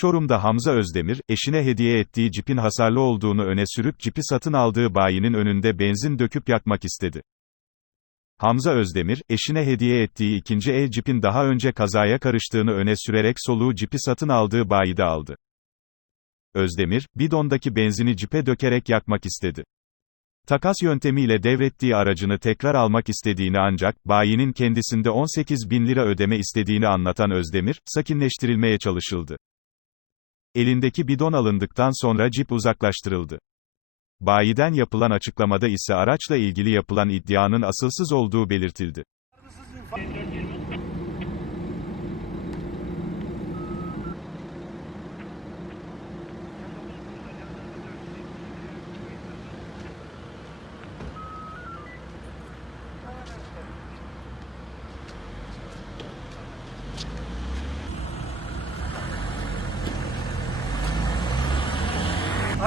Çorum'da Hamza Özdemir, eşine hediye ettiği cipin hasarlı olduğunu öne sürüp cipi satın aldığı bayinin önünde benzin döküp yakmak istedi. Hamza Özdemir, eşine hediye ettiği ikinci el cipin daha önce kazaya karıştığını öne sürerek soluğu cipi satın aldığı bayide aldı. Özdemir, bidondaki benzini cipe dökerek yakmak istedi. Takas yöntemiyle devrettiği aracını tekrar almak istediğini ancak, bayinin kendisinde 18 bin lira ödeme istediğini anlatan Özdemir, sakinleştirilmeye çalışıldı. Elindeki bidon alındıktan sonra cip uzaklaştırıldı. Bayiden yapılan açıklamada ise araçla ilgili yapılan iddianın asılsız olduğu belirtildi.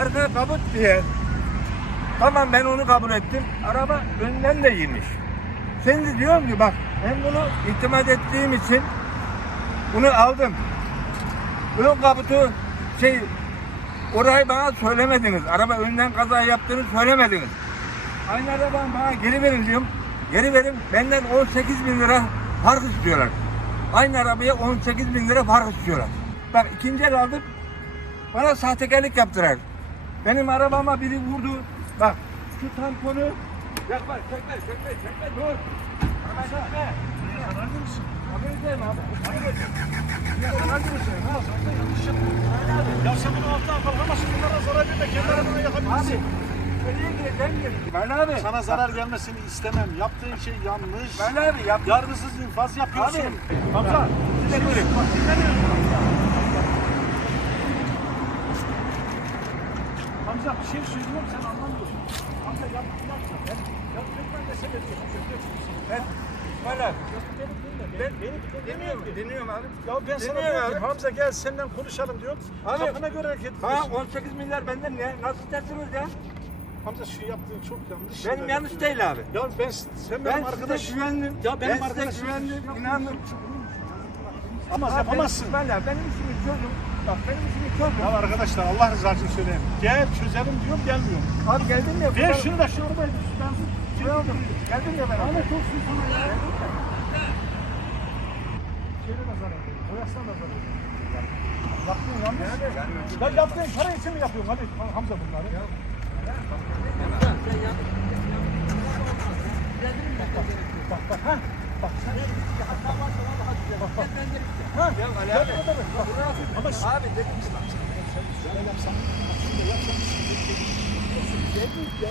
Arka kabut diye. Tamam ben onu kabul ettim. Araba önden de girmiş. Şimdi diyorum ki bak ben bunu itimat ettiğim için bunu aldım. Ön kabutu şey orayı bana söylemediniz. Araba önden kaza yaptığını söylemediniz. Aynı arabanı bana geri verin diyorum. Geri verin. Benden 18 bin lira fark istiyorlar. Aynı arabaya 18 bin lira fark istiyorlar. Bak ikinci el aldım. Bana sahtekarlık yaptılar. Benim arabama biri vurdu. Bak şu tamponu. Yakma, çekme, çekme, çekme, dur. Hemen çekme. Zararlı mısın? Haber mi abi? Ya zararlı mısın? Ha, de yanlış yaptın. Ya sen bunu alttan kalkamazsın. Bunlara zarar verme. Kendi arabana Abi, yakabilirsin. Ben abi. Sana zarar gelmesini istemem. Yaptığın şey yanlış. Ben abi yap. Yargısız infaz yapıyorsun. Abi. Hamza. Dinle buyurun. Bak dinlemiyorum. Hamza bir şey söylüyorum sen anlamıyorsun. Hamza yap, yapma. Ben, ya ben de sebep Ben, ben abi. Ben, beni Dinliyorum, dinliyorum abi. Ya ben sana Dinliyorum diyorum ki abi. Hamza gel senden konuşalım diyorum. Abi. Kafana göre hareket Bana ediyorsun. 18 milyar benden ne? Nasıl istersiniz ya? Hamza şu yaptığın çok yanlış. Benim yanlış değil abi. Ya ben sen Ben benim size arkadaşım. güvendim. Ya benim ben size arkadaşım. güvendim, inandım. Ama yapamazsın. Benim, ben, benim işimi çözüm. Bak benim işimi çözüm. Ya arkadaşlar Allah rızası için söyleyeyim. Gel çözelim diyorum gelmiyor. Abi geldim ya. Ver şunu da şu arabaya düş. Ben Şey oldum. Geldim ya ben. Lanet olsun sana ya. Şeyine nazar ediyor. Boyasına nazar ediyor. Yaptığın yanlış. Ya yaptığın para için mi yapıyorsun? Hadi Hamza bunları. Bak bak ha. Bak sen. Bak bak. Ha. Ya Ali Gel abi. burada bak. Bak. Ama şu- Abi dedim ki bak. Şöyle yapsam. Şöyle yapsam. Dedim ki